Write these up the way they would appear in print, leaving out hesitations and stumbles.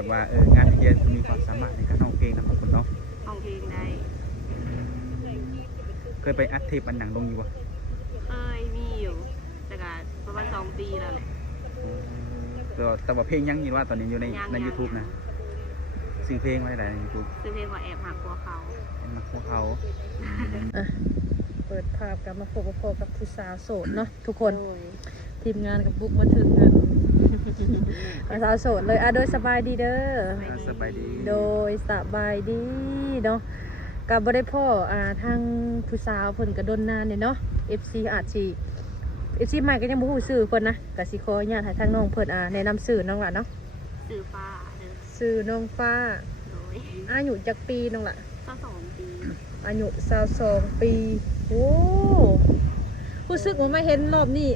แบบว่างานเรียนคุณมีความสามารถในการร้องเพลงนะบางคนเนาะร้องเพลงได้เคยไปอัดเทปอันหนังลงอยู่บ่เคยมีอยู่แต่ก็ประมาณ2 ปีแล้วแหละแต่ว่าเพลงยังอยู่ว่าตอนนี้อยู่ใน YouTube นะซื้อเพลงไว้ไหนใน YouTube ซื้อเพลงว่าแอบหักกลัวเขาเป็นมักพวกเขา เปิดภาพกับมาพบกับผู้สาวโสดเนาะทุกคนทีมงานกับบุ๊กมาถึงกันสาวโสดเลยโดยสบายดีเด้อสบายดีโดยสบายดีเนาะกับบ่ได้พ่อทางผู้สาวเพิ่นก็โดนนานเนี่ยเนาะ FC อาจสิ FC ใหม่ก็ยังบ่ฮู้ชื่อเพิ่นนะก็สิขออนุญาตให้ทางน้องเพิ่นแนะนำชื่อน้องล่ะเนาะซื้อฟ้าชื่อน้องฟ้าโดยอายุจักปีน้องล่ะ22 ปีอายุ22 ปีโอ้รู้สึกว่าไม่เห็นรอบนี้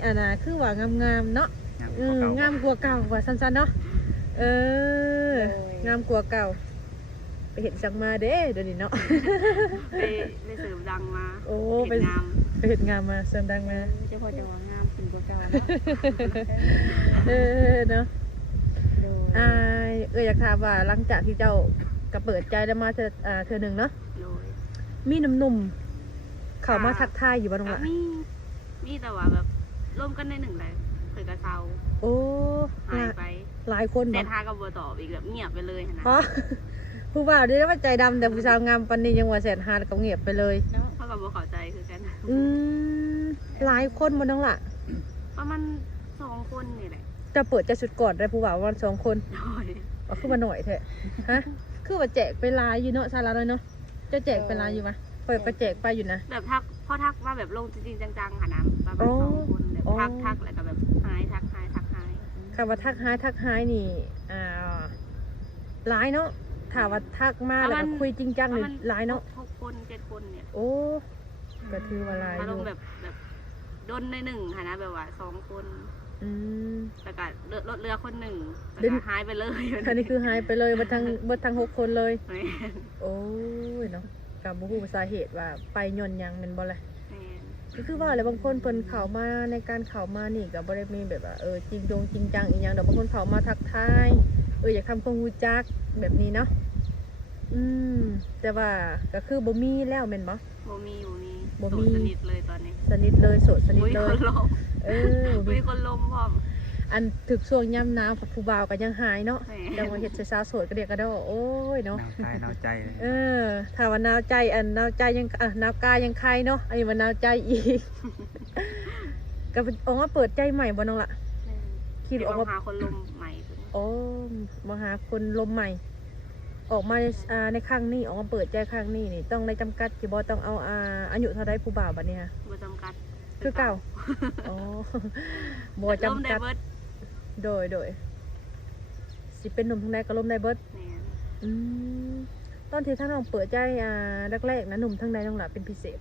คือว่างามๆเนาะงามกว่าเก่าว่าสั้นๆเนาะงามกว่าเก่าไปเห็นจังมาเด้เดี๋ยวนี้เนาะไปเสริมดังมาโอ้ไปเห็นงามมาเสริมดังมาเจ้าพ่อจะว่างามขึ้นกว่าเก่าเนาะอยากถามว่าหลังจากที่เจ้ากระเปิดใจแล้วมาเธอหนึ่งเนาะมีหนุ่มๆเขามาทักทายอยู่บ้างล่ะมีแต่ว่าแบบร่วมกันในหนึ่งเลยเคยกระเซาโอ้หายไปหลายคนแต่ทากับบัวตอบอีกแบบเงียบไปเลยนะผู้บ่าวได้ว่าใจดำแต่ผู้สาวงามปันนี้ยังว่าแสนฮาก็เงียบไปเลยเท่ากับบัวขอใจคือกันหลายคนมันต้องล่ะประมาณ2 คนนี่แหละจะเปิดจะสุดก่อนได้ผู้บ่าววัน2 คนคือมาหน่อยแท้ฮะคือว่าแจกไปลายอยู่เนาะซาลาเลยเนาะจะแจกไปลายอยู่ไหมเปิดไปแจกไปอยู่นะแบบทักว่าแบบลงจริงๆจังๆค่ะน้ำประมาณ2 คนแบบทักแล้วก็แบบหายทักหายคำว่าทักหายนี่ร้ายเนาะถามว่าทักมาแล้วคุยจริงจังหรือร้ายเนาะ6 คน 7 คนเนี่ยโอ้ก็ถือว่าร้ายอยู่แบบโดนใน1ค่ะนะแบบว่า2 คนแล้วก็ลดเรือคน1แล้วก็หายไปเลยอันนี้คือหายไปเลยเบิดทั้ง6 คนเลยโอ้ยเนาะกับบ่ฮู้สาเหตุว่าไปย่นยังเป็นบ่เลยก็คือว่าอะไรบางคนเพิ่นเข้ามาในการเข้ามานี่ก็บ่ได้มีแบบว่าจริงจังอีหยังดอกบางคนเข้ามาทักทายอยากทำความรู้จักแบบนี้เนาะแต่ว่าก็คือบ่มีแล้วแม่นบ่บ่มีอยู่นี่บ่มีสนิทเลยตอนนี้สนิทเลยโสดสนิทเลยมีคนลมพร้อมอันถึกช่วงย่ำน้ำผู้บ่าวก็ยังหายเนาะจังว่าเฮ็ดสาวโสดก็เด็กก็ดอโอ้ยเนาะนาวใจถ้าว่านาวใจนาวใจยังนาวกายยังใครเนาะอันนี้ว่านาวใจอีกก็ออกมาเปิดใจใหม่บ่น้องล่ะคิดออกมาหาคนลมใหม่โอ้มาหาคนลมใหม่ออกมาในครั้งนี้ออกมาเปิดใจครั้งนี้นี่ต้องในจำกัดที่บ่ต้องเอาอายุเท่าใดผู้บ่าวบัดนี้ค่ะบ่จำกัดคือเก่าอ๋อบ่จำกัดโดยสิเป็นหนุ่มทั้งใดก็ลมได้เบิดตอนที่ท่านน้องเปิดใจแรกๆนะหนุ่มทั้งใดน้องหล่ะเป็นพิเศษ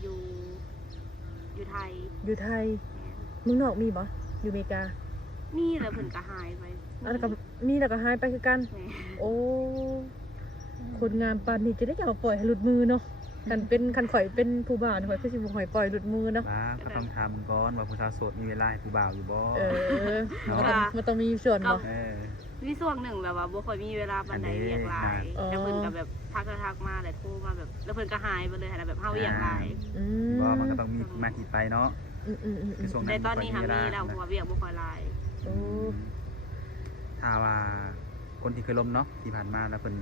อยู่ไทยเมืองนอกมีบ่อยู่อเมริกามีแล้วเพิ่นก็หายไปแล้วก็มีแล้วก็หายไปคือกันโอ้คนงามปานนี้จะได้อย่ามาปล่อยให้หลุดมือเนาะคันข่อยเป็นผู้บ่าวข่อยคือสิบ่ข่อยปล่อยหลุดมือเนาะก็ต้องถามมึงก่อนว่าผู้สาวโสดมีเวลาให้ผู้บ่าวอยู่บ่มันต้องมีส่วนบ่มีส่วนหนึ่งแบบว่าบ่ค่อยมีเวลาปานใดเรียกหลายแล้วเพิ่นก็แบบทักมาแล้วโทรมาแบบแล้วเพิ่นก็หายไปเลยแบบเฮาอยากหลายบ่มันก็ต้องมีมาที่ไปเนาะคือช่วงนั้นแต่ตอนนี้มีแล้วหัวเวียกบ่ค่อยหลายถ้าว่าคนที่เคยล้มเนาะที่ผ่านมาแล้วเพิ่น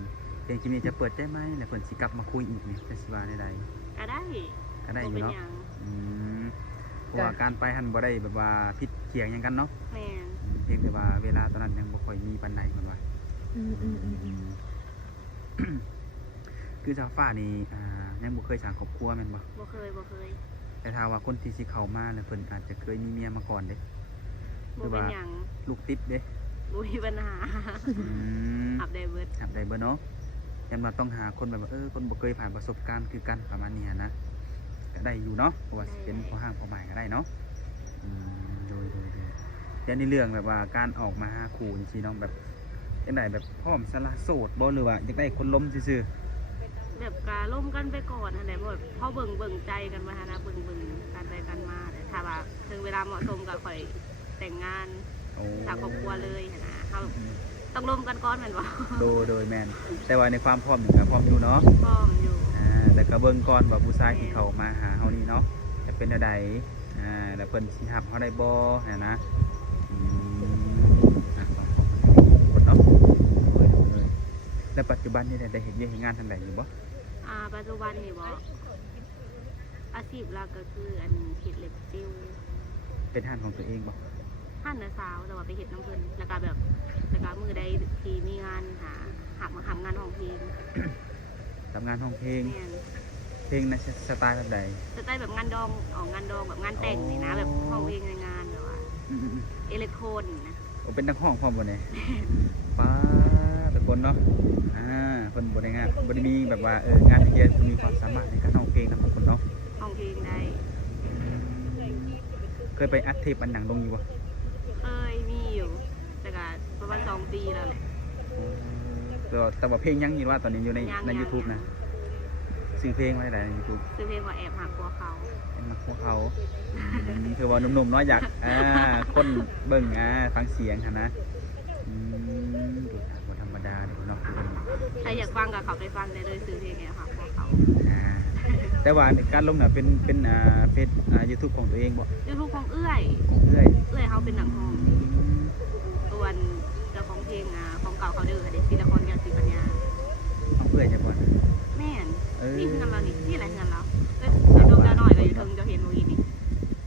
เพลงคลิปนี้จะเปิดได้ไหมแล้วเพิ่นสิกลับมาคุยอีกนี่จะสิว่าได้ก็ได้อยู่เนาะเพราะว่าการไปหันบ่ได้แบบว่าผิดเถียงหยังกันเนาะแม่นเพียงแต่ว่าเวลาตอนนั้นยังบ่ค่อยมีปานใดมันว่าคือชาวฟ้านี่ยังบ่เคยสร้างครอบครัวแม่นบ่เคยแต่ถ้าว่าคนที่สิเข้ามาแล้วเพิ่นอาจจะเคยมีเมียมาก่อนเด้หรือว่าลูกติดเด้บ่มีปัญหาอับได้เบิดเนาะยันว่าต้องหาคนแบบว่าคนบ่เคยผ่านประสบการณ์คือกันประมาณนี้นะก็ได้อยู่เนาะเพราะว่าเป็นพ่อห้างพ่อหมายก็ได้เนาะโดยแต่ในเรื่องแบบว่าการออกมาหาคู่จริงๆน้องแบบจังได๋แบบพร้อมสละโสดบ่หรือว่าอยากได้คนล้มซื่อๆแบบการล้มกันไปก่อนนั่นแหละแบบเฮาเบิ่งใจกันมานะเบิ่งกันไปกันมาแต่ถ้าว่าถึงเวลาเหมาะสมก็ค่อยแต่งงานสร้างครอบครัวเลยนะเฮา ต้องร่วมกันก่อนแม่นบ่ โดยแม่นแต่ว่าในความพร้อมนี่ก็พร้อมอยู่เนาะ พร้อมอยู่ แต่ก็เบิ่งก่อนว่าผู้ชายที่เข้ามาหาเฮานี่เนาะจะเป็นจังไดแล้วเพิ่นสิรับเฮาได้บ่นะความพร้อมคนเนาะแล้วปัจจุบันนี่ได้เฮ็ดเวียกเฮ็ดงานทางใดอยู่บ่ ปัจจุบันนี่บ่อาชีพหลักก็คืออันเฮ็ดเล็บติ้ว เป็นห้านของตัวเองบ่ หั่นน่ะสาวแต่ว่าไปเฮ็ดน้ำเพิ่นแล้วก็แบบแล้วก็มื้อใดที่มีงานหางานห้องเพลง ทำงานห้องเพลง แม่น เพลงในสไตล์แบบใด สไตล์แบบงานดองงานดองแบบงานแต่งนี่นะแบบห้องเพลงในงานแบบว่าอิเล็กโทรนนะ โอ้เป็นนักห้องพร้อมบ่เนี่ย ป้าทุกคนเนาะเพิ่นบ่ได้งานบ่ได้มีแบบว่างานเรียนมีความสามารถในการร้องเพลงนำทุกคนเนาะ ห้องเพลงได้ เคยไปอัดเทปอันหนังลงอยู่บ่ เคยมีอยู่แต่ก็ประมาณ2 ปีแล้วแหละ แต่ว่าเพลงยังอยู่ว่าตอนนี้อยู่ใน ยัง ใน ยัง YouTube นะซื้อเพลงไว้ได้ใน YouTube ซื้อเพลงว่าแอบหักหัวเขา เป็นมักพวกเขาคือว่าหนุ่มๆเนาะอยากคนเบิ่งฟังเสียงหั่นนะดูทางบ่ธรรมดาเด้อเนาะทุกคน ถ้าอยากฟังก็เขาไปฟังได้เลยซื้อเพลงแอบหักหัวเขา แต่ว่าการลงน่ะเป็นเฟซYouTube ของตัวเองบ่ YouTube ของเอื้อย ของเอื้อย เขาเป็นหนังห้องส่วนเจ้าของเพลงของเก่าเขาเด้อเด็กศิลปกรแก้วศรีปัญญา ของเอื้อยจังบ่ แม่นนี่เงินเรานี่อะไรเงินเราไอ้ดวงดาวน้อยก็อยู่เทิงจะเห็นเมื่อกี้นี่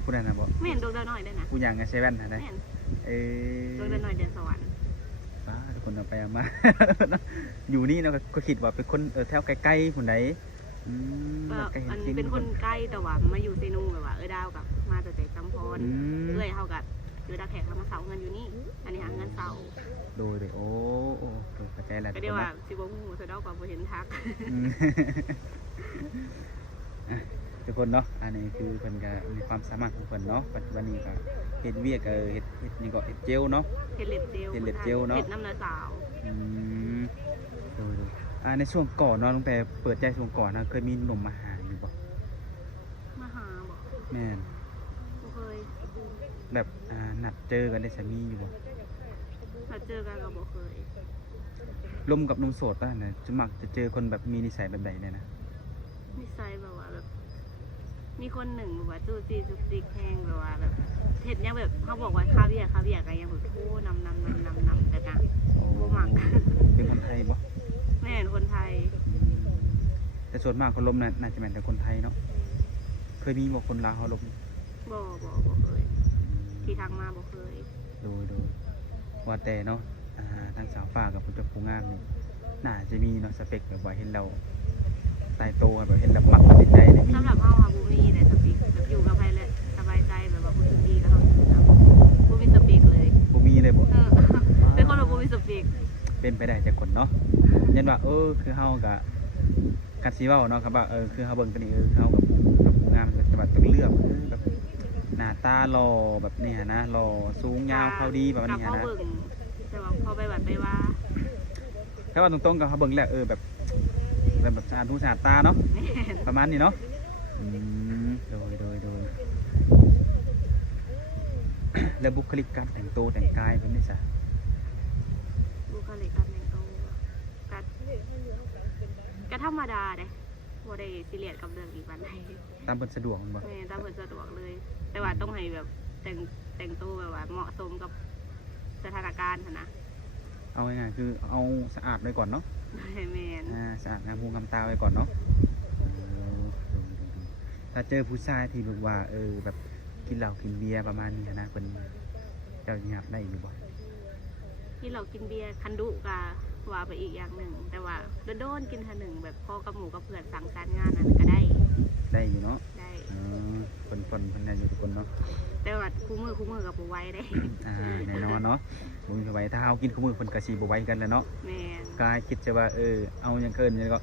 ผู้นั้นน่ะบ่ แม่นดวงดาวน้อยได้นะ ผู้หยังเซเว่นน่ะได้ แม่น เอ ดวงดาวน้อยเดินสวรรค์ ทุกคนเอาไปเอามา อยู่นี่เนาะก็คิดว่าเป็นคนแถวใกล้ๆคนใดอันเป็นคนใกล้แต่ว่ามาอยู่เซนูแบบว่าดาวกับมาแต่ใจจำพรเอ้ยเขากับอยู่ดาวแขกเรามาเสาเงินอยู่นี่อันนี้หาเงินเสา โดยโอ้เข้าใจแล้ว ก็เรียกว่าสิบวงหูเสด็จกว่าบ่เห็นทัก ทุกคนเนาะอันนี้คือเพิ่นก็มีความสามารถของเพิ่นเนาะปัจจุบันนี้ก็เฮ็ดเวียกเฮ็ดนี่ก็เฮ็ดเจลเนาะ เห็ดเล็บเจล เฮ็ดเล็บเจลเนาะ เห็ดน้ำเนื้อสาว โดยในช่วงก่อนเนาะตั้งแต่เปิดใจช่วงก่อนนะเคยมีหนุ่มมาหาอยู่บ่ มาหาบอก แม่น บ่เคย แบบนัดเจอกันได้สามีอยู่บ่ เราเจอกันก็บ่เคย ลมกับหนุ่มโสดป่ะเนี่ยจะมักจะเจอคนแบบมีนิสัยแบบใดเนี่ยนะ นิสัยแบบว่าแบบมีคนหนึ่งแบบว่าจู้จี้จุกจิกแห้งแบบว่าแบบเห็ดยังแบบเขาบอกว่าคาเวียร์ก็ยังแบบโอ้นำแต่กันบ่มัก เป็นคนไทยบ่ แม่นคนไทย แต่ส่วนมากคนลมน่าจะเป็นแต่คนไทยเนาะเคยมีบ่คนลาวเขาลม บ่เคยที่ทางมาบ่เคย โดยว่าแต่เนาะทางสาวฟ้ากับผู้เจ้าผู้งามนี่น่าจะมีเนาะสเปคแบบว่าเห็นเราตายโตแบบเห็นแล้วมักติดใจได้มี สำหรับเฮาอะบ่มีแต่สปิกแบบอยู่กับใครและสบายใจแบบว่ารู้สึกดีกับเฮาบ่มีสปิกเลย บ่มีเลยบ่ เป็นคนแบบบ่มีสปิก เป็นไปได้แต่คนเนาะยันว่าคือเฮาก็กัดสิเว้าเนาะครับว่าคือเฮาเบิ่งตัวนี้เฮากับผู้งามมันจะแบบต้องเลือกแบบหน้าตาหล่อแบบนี้ฮะนะหล่อสูงยาวเข้าดีแบบนี้ฮะนะ เบิ่งแต่ว่าพอไปบัดไปว่า ถ้าว่าตรงๆกับเฮาเบิ่งแล้วแบบสะอาดหูสะอาดตาเนาะประมาณนี้เนาะโดย แล้วบุคลิกการแต่งตัวแต่งกายเป็นนิสัย บุคลิกการแต่งตัวก็ธรรมดาเด้บ่ได้ซีเรียสกับเรื่องอีกปานใด ตามเพิ่นสะดวกมันบ่ แม่ตามเพิ่นสะดวกเลย แต่ว่าต้องให้แบบแต่งตัวแบบว่าเหมาะสมกับสถานการณ์หั่นนะ เอาง่ายๆคือเอาสะอาดไว้ก่อนเนาะ แม่น สะอาดงามหูงามตาไว้ก่อนเนาะถ้าเจอผู้ชายที่แบบว่าแบบกินเหล้ากินเบียร์ประมาณนี้นะเพิ่นเจ้าสิรับได้อยู่บ่ ที่เรากินเบียร์คันดุก็ว่าไปอีกอย่างหนึ่งแต่ว่าโดนๆกินเทื่อหนึ่งแบบพอกับหมู่กับเพื่อนสังสรรค์งานนั้นก็ได้ ได้อยู่เนาะ ได้ เพิ่นได้อยู่ทุกคนเนาะ แต่ว่าคู่มือกับบ่ไหวได้ แน่นอนเนาะบ่มีไว้ถ้าเฮากินคู่มือเพิ่นก็สิบ่ไหวกันแหล้วเนาะ แม่น กายคิดจะว่าเอาอย่างเกินนี่ก็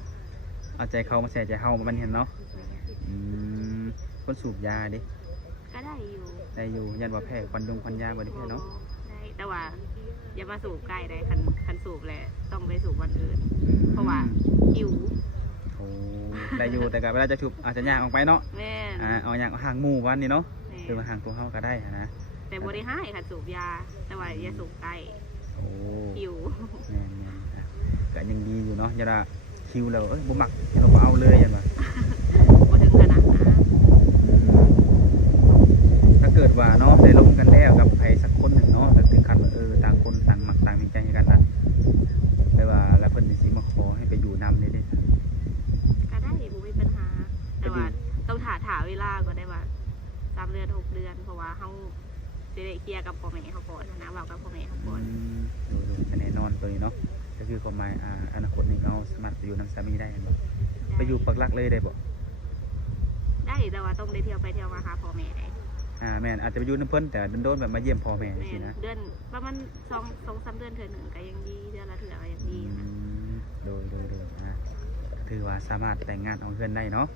เอาใจเขามาใส่ใจเฮาประมาณนี้เนาะคนสูบยาดิ ก็ได้อยู่ ได้อยู่ยันว่าแพ้ควันยาบ่ได้แพ้เนาะ ได้แต่ว่าอย่ามาสูบใกล้ได้คันสูบแหละต้องไปสูบวันอื่นเพราะว่าหิว โอ้ได้อยู่แต่ก็เวลาจะสูบอาจจะย่างออกไปเนาะ แม่น เอาย่างห่างหมู่วันนี้เนาะ แม่น คือมาห่างตัวเฮาก็ได้นะ แต่บ่ได้ให้คันสูบยาแต่ว่าอย่าสูบใกล้ โอ้ หิว แม่นๆอ่ะก็ยังดีอยู่เนาะอย่าว่าคิวแล้วบ่มักเราบ่เอาเลยอย่างว่า บ่ถึงขนาดนั้น ถ้าเกิดว่าเนาะได้ลงกันแล้วกับใครสักคนหนึ่งเนาะแต่ถึงขั้นว่าต่างคนต่างมักต่างมีใจให้กันละแปลว่าแล้วเพิ่นสิมาขอให้ไปอยู่นำได้เด้ ก็ได้บ่มีปัญหา แต่ว่าต้องถาเวลาก็ได้ว่า3เดือน6เดือนเพราะว่าเฮาสิได้เคลียร์กับพ่อแม่เฮาก่อนนะเว้ากับพ่อแม่เฮาก่อน ดูๆแน่นอนตัวนี้เนาะก็คือความหมายอนาคตนี่เราสามารถไปอยู่นำสามีได้บ่ไปอยู่ปักหลักเลยได้บ่ ได้แต่ว่าต้องได้เที่ยวไปเที่ยวมาหาพ่อแม่ได้ แม่นอาจจะไปอยู่นำเพิ่นแต่โดนๆแบบมาเยี่ยมพ่อแม่จัง แม่ ซี่ น นะ เดือนประมาณ2-3 เดือนเทื่อหนึงก็ยังดีเดือนละเทื่อก็ยังดีนะ โดยถือว่าสามารถแต่งงานเอาเพื่อนได้เนาะ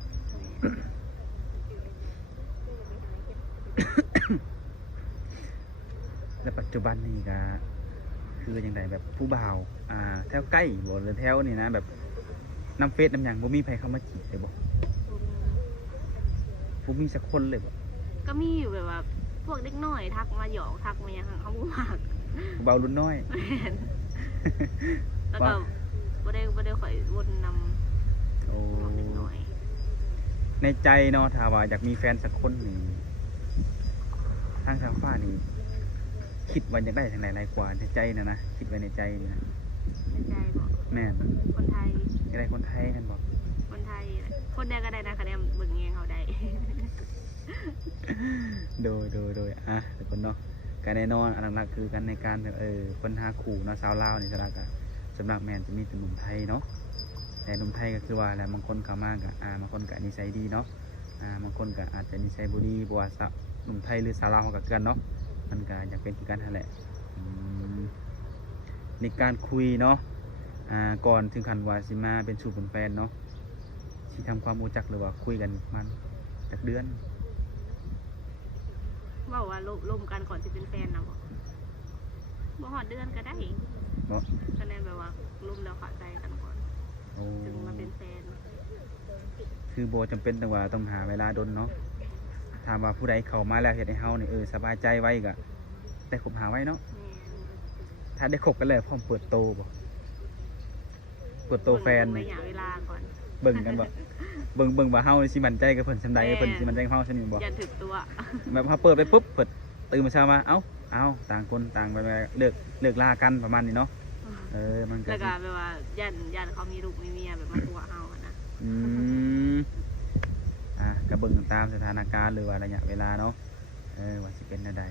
และปัจจุบันนี่ก็คืออย่างไรแบบผู้บ่าวแถวใกล้บ่หรือแถวนี่นะแบบน้ำเฟซน้ำหยังบ่มีใครเข้ามาจีบเลยบ่บ่มีสักคนเลยบ่ ก็มีอยู่แบบว่าพวกเด็กน้อยทักมาหยอกทักมาหยังเขาบ่มัก ผู้บ่าวรุ่นน้อย แม่นแล้วก็บ่ได้ข่อยวนนำ โอ้ พวกเด็กน้อย ในใจเนาะถ้าว่าอยากมีแฟนสักคนนี่ทางสาวฟ้านี่คิดว่าอยากได้ทางไหนหลายกว่าในใจนะคิดไว้ในใจนี่นะ ในใจบอก แม่น คนไทย อยากได้คนไทยกันบ่ คนไทยคนใดก็ได้นะคะแนนเบิ่งแยงเขาได้ โดยทุกคนเนาะการแน่นอนอันหลักๆคือกันในการแบบคนหาคู่เนาะสาวลาวนี่สำหรับก็สำหรับแม่นจะมีแต่หนุ่มไทยเนาะแต่หนุ่มไทยก็คือว่าแหละบางคนเข้ามาก็บางคนก็นิสัยดีเนาะบางคนก็อาจจะนิสัยบ่ดีบ่ว่าหนุ่มไทยหรือสาวลาวเขาก็คือกันเนาะมันก็อยากเป็นคือกันนั่นแหละในการคุยเนาะก่อนถึงขั้นว่าสิมาเป็นชู้เป็นแฟนเนาะสิทำความรู้จักหรือว่าคุยกันมันจักเดือน บอกว่าร่วมกันก่อนจะเป็นแฟนนะบอกบ่ฮอดเดือนก็ได้ เนาะ คะแนนแบบว่าร่วมแล้วเข้าใจกันก่อน โอ้ ถึงมาเป็นแฟน คือโบจำเป็นแต่ว่าต้องหาเวลาดนเนาะถามว่าผู้ใดเข้ามาแล้วเฮ็ดให้เฮานี่สบายใจไว้ก็ได้คบหาไว้เนาะ แม่น ถ้าได้คบกันแล้วพร้อมเปิดโตบ่เปิดโตแฟน เบิ่ง นี่ ระยะเวลาก่อน เบิ่งกันบ่เบิ่งว่าเฮานี่สิมั่นใจกับเพิ่นซำใดเพิ่นสิมั่นใจกับเฮาซำนี้บ่ อย่าถึกตัว แบบเฮาเปิดไปปุ๊บเปิดตื่นมาเช้ามาเอ้าต่างคนต่างไปเลิกลากันประมาณนี้เนาะมันก็ แล้ว สิ ก็แบบว่ายันเขามีลูกมีเมียแบบมาตัวเฮาอะนะ อืมก็เบิ่งตามสถานการณ์หรือว่าระยะเวลาเนาะว่าสิเป็นแนวใด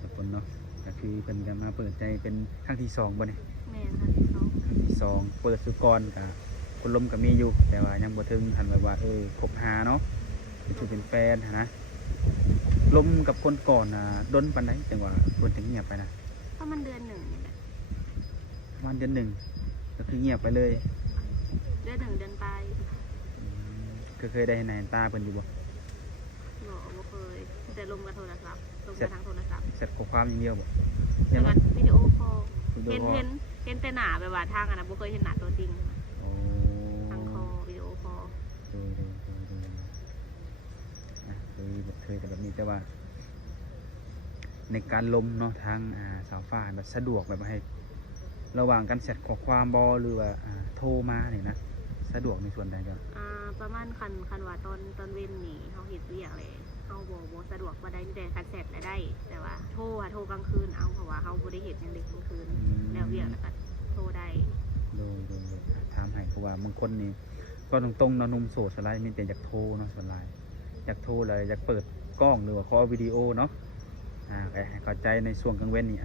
ทุกคนเนาะก็คือเพิ่นก็มาเปิดใจเป็นครั้งที่2บ่เนี่ย แม่นค่ะที่สอง ครั้งที่2เปิดสุกรกับคนลมก็มีอยู่ แต่ว่ายังบ่ถึงทันแบบว่าคบหาเนาะเป็นชูเป็นแฟนหั้นนะลมกับคนก่อนดนปานใดจังว่าเพิ่นถึงเงียบไปนะ เพราะมันเดือนหนึ่งนี่แหละ ประมาณเดือนหนึ่งก็คือเงียบไปเลย เดือนหนึ่งเดือนไป ก็เคยได้เห็นหน้าเห็นตาเพิ่นอยู่บ่ บ่เคยแต่ลงกับโทรศัพท์ลงกับทางโทรศัพท์ เสร็จข้อความอย่างเดียวบ่ แล้ว บ่ ก็วิดีโอคอล วิดีโอ เห็น คอล เห็นแต่หน้าแบบว่าทางอันนั้นบ่เคยเห็นหน้าตัวจริง โอ้ ทางคอวิดีโอคอล ดูเคยแต่แบบนี้แต่ว่า ในการลมเนาะทางสาวฟ้าแบบสะดวกแบบให้ ระหว่างการแชทข้อความบอหรือว่าโทรมาเนี่ยนะสะดวกในส่วนใดครับ ประมาณคันว่าตอนเว้นนี่เฮาเฮ็ดเวียกเลยเฮาบ่สะดวกบ่ได้มีแต่คันแชทได้ แต่ว่าโทรกลางคืนเอาเพราะว่าเฮาบ่ได้เฮ็ดหยังเลยกลางคืนแล้วเวียกแล้วก็โทรได้ โดยถามให้เพราะว่าบางคนนี่ก็ตรงๆเนาะหนุ่มโสดสไลด์มีแต่อยากโทรเนาะส่วนหลายอยากโทรเลยอยากเปิดกล้องหรือว่าคอลวิดีโอเนาะให้เข้าใจในช่วงกลางเว้นนี่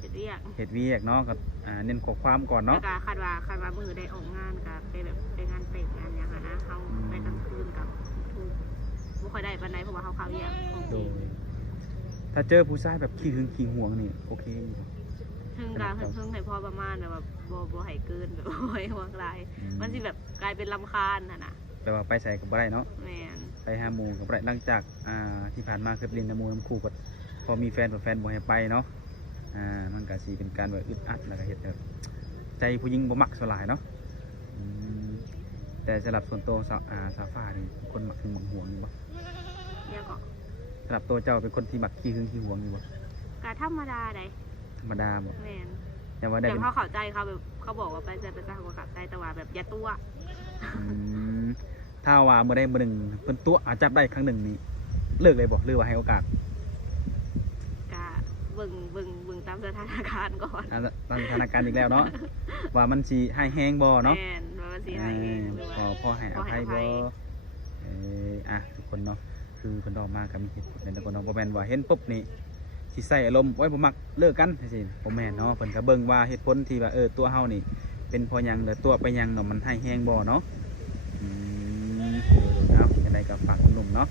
เฮ็ดเวียก เฮ็ดเวียกเนาะกับเน้นข้อความก่อน แล้ว เนาะ ก็คันว่ามื้อได้ออกงานก็ไปแบบไปงานแต่งงานหยังอะนะเฮาไปกลางคืนกับทุกบ่ค่อยได้ปานใดเพราะว่าเฮาเข้าเวียกของ โด จริ ย ง ถ้าเจอผู้ชายแบบขี้หึงขี้หวงนี่โอเคอยู่บ่ ถึงการเพิ่งให้พอประมาณแบบว่าบ่ให้เกินแบบบ่ให้ห่วงหลายมันสิแบบกลายเป็นรำคาญน่ะนะ แปลว่าไปใส่กับบ่ได้เนาะ แม่น ไปหาหมู่กับบ่ได้หลังจากที่ผ่านมาเคยไปเล่นน้ำหมู่น้ำคู่ก็พอมีแฟนบ่ให้ไปเนาะมันก็สิเป็นการแบบอึดอัดแล้วก็เฮ็ดแบบใจผู้หญิงบ่มักสลายเนาะแต่สำหรับส่วนตัวสาวฟ้านี่คนมักหึงมักหวงอยู่บ่ เนี่ยก็ สำหรับตัวเจ้าเป็นคนที่มักขี้หึงขี้หวงอยู่บ่ ก็ธรรมดาได้ ธรรมดาบ่ แม่น แต่ว่าได้ แต่ เป็น เขาเข้าใจเขาแบบเขาบอกว่าไปใส่ไปใส่เขาก็เข้าใจแต่ว่าแบบอย่าตัว อืมถ้าว่าเมื่อใดมื้อหนึงเพิ่นตัวจับได้ครั้งหนึ่งนี่เลิกเลยบ่หรือว่าให้โอกาส ก็เบิ่งตามสถานการณ์ก่อน ตามสถานการณ์อีกแล้วเนาะ ว่ามันสิให้แฮงบ่เนาะ แม่นว่ามันสิให้เองหรือว่า พอให้อภัยบ่ทุกคนเนาะคือเพิ่นออกมาก็มีเหตุผลในทุกคนเนาะบ่แม่นว่าเห็นปุ๊บนี่สิใส่อารมณ์โอ้ยบ่มักเลิกกันจังซี่บ่แม่นเนาะเพิ่นก็เบิ่งว่าเหตุผลที่ว่าตัวเฮานี่เป็นเพราะหยังหรือตัวไปหยังเนาะมันให้แฮงบ่เนาะเอาจังไดก็ฝากหนุ่มๆเนาะ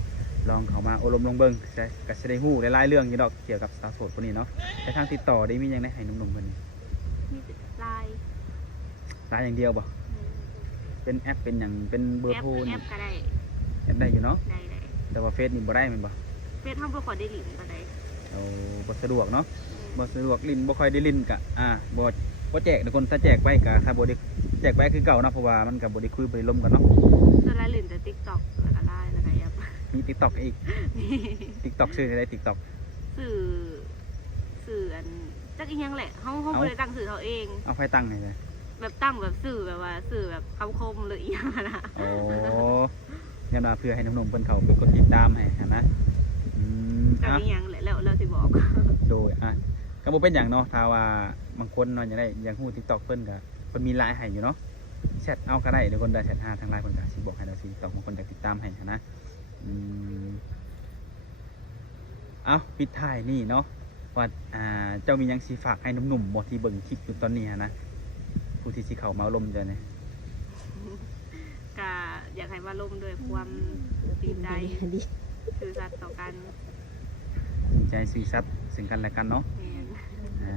ลองเข้ามาอบรมลงเบิ่งก็สิได้ฮู้หลายๆเรื่องอยู่ดอกเกี่ยวกับสาวโสดคนนี้เนาะแต่ทางติดต่อได้มีหยังได้ให้หนุ่มๆเพิ่นนี่ มีลาย หลายอย่างเดียวบ่เป็นแอปเป็นหยังเป็นเบอร์โทร แอ นี่ ปก็ได้ แอปได้อยู่เนาะ ได้ แต่ว่าเฟซนี่บ่ได้แม่นบ่ เฟซทำบ่ขอได้หลิงก็ได้ เอาบ่สะดวกเนาะบ่สะดวกลิ้นบ่ค่อยได้ลิ้นกะบ่แจกทุกคนถ้าแจกไปกะถ้าบ่ได้แจกไปคือเก่าเนาะเพราะว่ามันก็บ่ได้คุยบ่ได้ลมกันเนาะ ส่วนลายหลิงแต่ TikTok แล้วก็ไลน์แล้วก็แอป มี TikTok อีก นี่ TikTok ชื่ออะไร TikTok สื่ออันจักอีหยังแหละเฮาบ่ได้ตั้งสื่อเขาเอง เอาไฟตั้งให้เลย แบบตั้งแบบสื่อแบบว่าสื่อแบบคำคมหรืออีหยังอะนะ โอ้งั้นว่าเพื่อให้หนุ่มๆเพิ่นเข้าไปกดติดตามให้หันนะจัก อ่ะ อีหยังแหละแล้วสิบอก โดยก็บ่เป็นหยังเนาะถ้าว่าบางคนเนาะอยากฮู้ TikTok เพิ่นก็เพิ่นมีไลน์ให้อยู่เนาะแชทเอาก็ได้ทุกคนได้แชทหาทางไลน์เพิ่นก็สิบอกให้เราสิTikTok บางคนอยากติดตามให้หันนะเอาปิดท้ายนี่เนาะว่าเจ้ามีหยังสิฝากให้หนุ่มๆบ่ที่เบิ่งคลิปอยู่ตอนนี้หันนะผู้ที่สิเข้ามาลมเจ้านี่ ก็อยากให้มาร่วมด้วยความจริงใจซื่อสัตย์ต่อกัน จริงใจซื่อสัตย์ซึ่งกันและกันเนาะ แม่น อ่า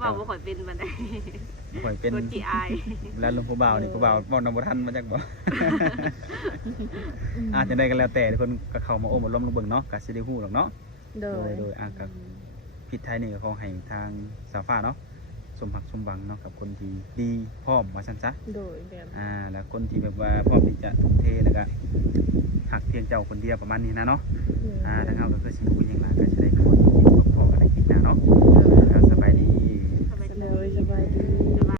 ว่าบ่ค่อยเป็นปานใด บ่ค่อยเป็น คนขี้อาย แล้วลงผู้บ่าวนี่ผู้บ่าวเว้านำบ่ทันมาจักบ่ จังได๋ก็แล้วแต่ทุกคนก็เข้ามาโอ้มาล้มลงเบิ่งเนาะก็สิได้ฮู้หรอกเนาะ โดย โดยก็ผิดไทยนี่ก็ขอให้ทางสาวฟ้าเนาะสมหักสมหวังเนาะกับคนที่ดีพร้อมว่าซั่นซะ โดยแบบ แล้วคนที่แบบว่าพร้อมที่จะทุ่มเทแล้วก็หักเพียงเจ้าคนเดียวประมาณนี้นะเนาะทางเฮาก็คือสิคุยหยังหลายก็สิได้ขอกินขอกันในคลิปหน้าเนาะสบายดี สบาย โด ดี ยสบายดี ส